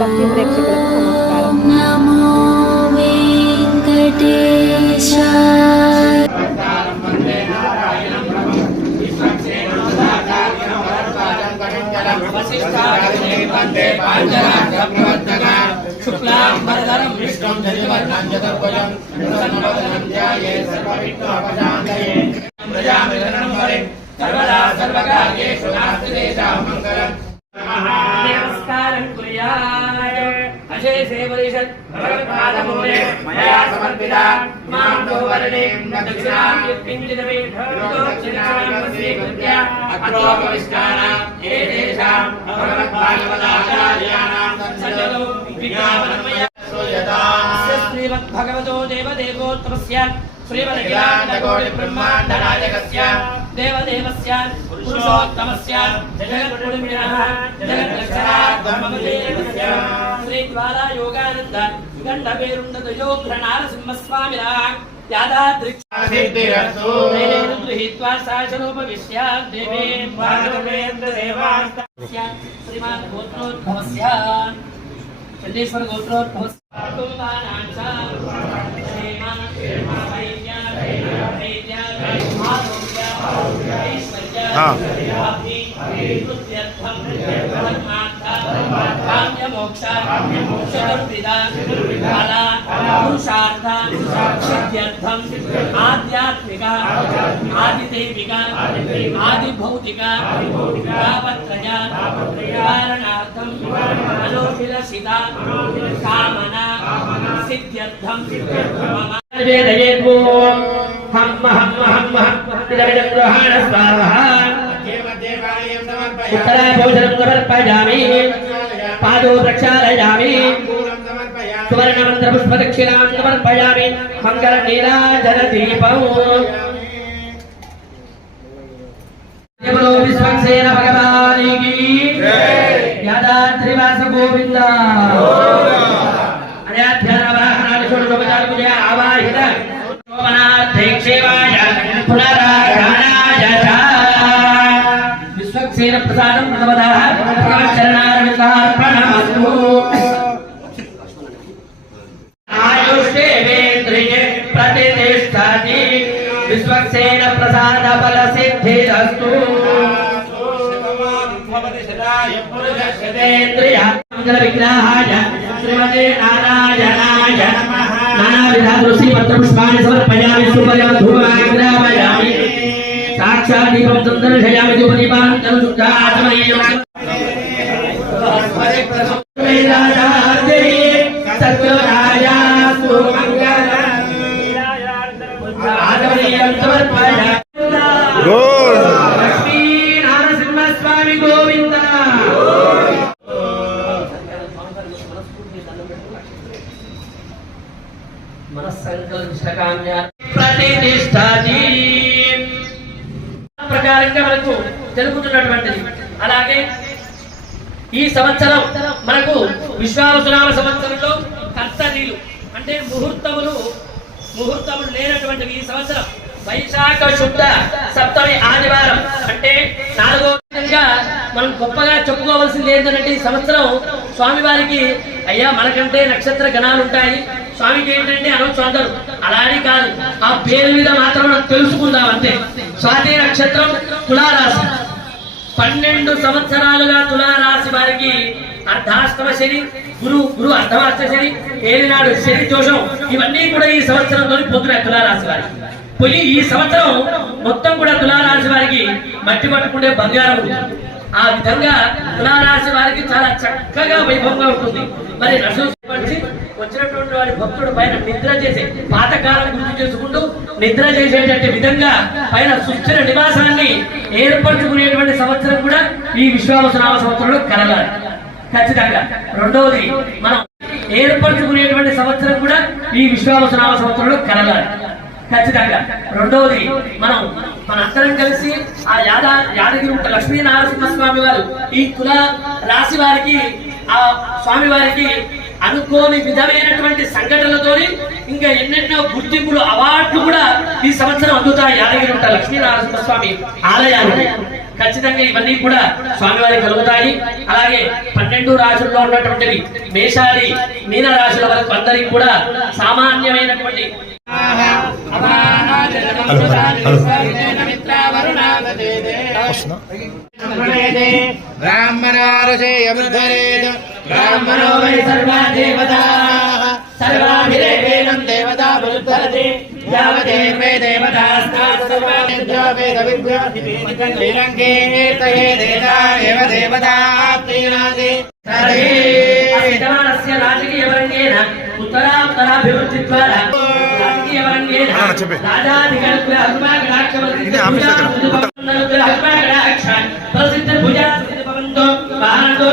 భక్తి ప్రేక్షకులకు నమస్కారం. నమో వెంకటేశాయ. శుక్లాంబరధరం విష్ణుం శశివర్ణం చతుర్భుజం ప్రసన్నవదనం ధ్యాయేత్ సర్వవిఘ్నోపశాంతయే ప్రజామిత్రం వరిం సర్వదా సర్వకార్యేషు నాస్తి తేషాం మంగళం. నమస్కారం కుర్యాత్ అశేషే పరిషత్ భగవత్పాదమూలే మయా సమర్పితా మాం గోవర్ణేం దక్షిణాం యత్కించిదపి దక్షిణాం స్వీకృత్య అత్రోపవిష్టానాం ఏతేషాం భగవద్భాగవతాచార్యాణాం సజ్జతో విజ్ఞాపనమయ శ్రీమద్భగవతో దేవదేవోత్తమస్య శ్రీమదఖిలాండకోటి బ్రహ్మాండ నాయకస్య దేవదేవస్య పురుషోత్తమస్య జగద్గురుమినః జగద్రక్షణాత్మదేవస్య శ్రీ జ్వాలా యోగానంద గండపేరుండత యోగ్ర నారసింహస్వామినః యాదాద్రిక్షాసిద్ధిరస్తు గృహీత్వా శాసనోపవిశ్య దేవే భాగవేంద్ర దేవాస్య శ్రీమాన్ గోత్రోద్భవస్య చండేశ్వర గోత్రోద్భవస్య ఆధ్యాత్మిక ఆదిదైవిక ఆదిభౌతిక కారణార్థం మనోభిలషిత కామన సిద్ధ్యర్థం उत्तराभूषणं समर्पयामि पादौ प्रक्षालयामि सुवर्णमन्त्रपुष्पदक्षिणां समर्पयामि मङ्गलनीराजनदीपम् बोलो विश्वक्सेन भगवान् की यादाद्रिवास गोविंद अध्यात्मवाहनादिशोडोपचारपूजया आवाहित शोभनाध्यक्षेवाय पुनरागमनाय च विश्वक्सेन प्रसादं भगवतः भगवच्चरणारविन्दार्पणमस्तु आयुष्येवेन्द्रिये प्रतिष्ठति विश्वक्सेन प्रसाद फल सिद्धिरस्तु मंगल विग्रहाय श्रीमते नारायणाय नमः नानाविध तुलसी पत्र पुष्पाणि समर्पयामि सुपर्यं धूपमाग्रापयामि साक्षात् दीपं दर्शयामि धूपदीपान्तरं शुद्धाचमनीयम् सत्यराजास्तु मंगलम् आचमनीयं समर्पयामि लक्ष्मी नारसिंहस्वामी गोविंद प्रतिष्ठाति ప్రకారంగా మనకు జరుగుతున్నటువంటిది. అలాగే ఈ సంవత్సరం మనకు విశ్వావసునామ సంవత్సరంలో కర్తరీలు అంటే ముహూర్తములు లేనటువంటి ఈ సంవత్సరం వైశాఖ శుద్ధ సప్తమి ఆదివారం అంటే 4వ విధంగా మనం గొప్పగా చెప్పుకోవాల్సింది ఏంటంటే ఈ సంవత్సరం స్వామివారికి అయ్యా మనకంటే నక్షత్ర గణాలు ఉంటాయి, స్వామికి ఏంటంటే అనొచ్చు అందరూ, అలానే కాదు ఆ పేరు మీద మాత్రం మనం తెలుసుకుందాం అంతే. స్వాతి నక్షత్రం తులారాశి 12 సంవత్సరాలుగా తులారాశి వారికి అర్ధాష్టమ శని, గురు అర్ధవార్ష శని, ఏలినాడు శని దోషం ఇవన్నీ కూడా ఈ సంవత్సరంలో పొందుతాయి తులారాశి వారికి. పోయి ఈ సంవత్సరం మొత్తం కూడా తులారాశి వారికి మట్టి పట్టుకుంటే బంగారం ఉంటుంది. ఆ విధంగా తులారాశి వారికి చాలా చక్కగా వైభవంగా ఉంటుంది. మరి నరసింహి వచ్చినటువంటి వారి భక్తుడు పైన నిద్ర చేసే పాతకాలం గుర్తు చేసుకుంటూ నిద్ర చేసేటట్టు విధంగా పైన సుస్థిర నివాసాన్ని ఏర్పరచుకునేటువంటి సంవత్సరం కూడా ఈ విశ్వావసునామ సంవత్సరంలో కలగాలి ఖచ్చితంగా. రెండవది మనం ఏర్పరచుకునేటువంటి సంవత్సరం కూడా ఈ విశ్వావసునామ సంవత్సరంలో కలగాలి ఖచ్చితంగా. రెండవది మనందరం కలిసి ఆ యాదగిరి లక్ష్మీ నరసింహస్వామి వారు ఈ తుల రాశి వారికి ఆ స్వామి వారికి అనుకోని విధమైనటువంటి సంఘటనలతోని ఇంకా ఎన్నెన్నో గుర్తింపులు అవార్డులు కూడా ఈ సంవత్సరం అందుతాయి యాదగిరిగుట్ట లక్ష్మీనరసింహ స్వామి ఆలయానికి. ఖచ్చితంగా ఇవన్నీ కూడా స్వామివారికి కలుగుతాయి. అలాగే 12 రాశుల్లో ఉన్నటువంటివి మేషాది మీన రాశుల వరకు అందరికి కూడా సామాన్యమైనటువంటి బ్రాహ్మణో వై సర్వా దేవతాః సర్వాభిరేవేణం దేవతా బుద్ధరతి యావదేవే దేవతాస్తాః సర్వానిత్యో వేద విద్యాతి శ్రీరంగేతయే దేవతా ఏవ దేవతాత్రీనాది సిద్ధమానస్య రాజకీయవరంగేన ఉత్తరాభివృద్ధి ద్వారా రాజకీయవరంగేన రాజాధికారుల ప్రసిద్ధ భుజా భవంతో వాహనతో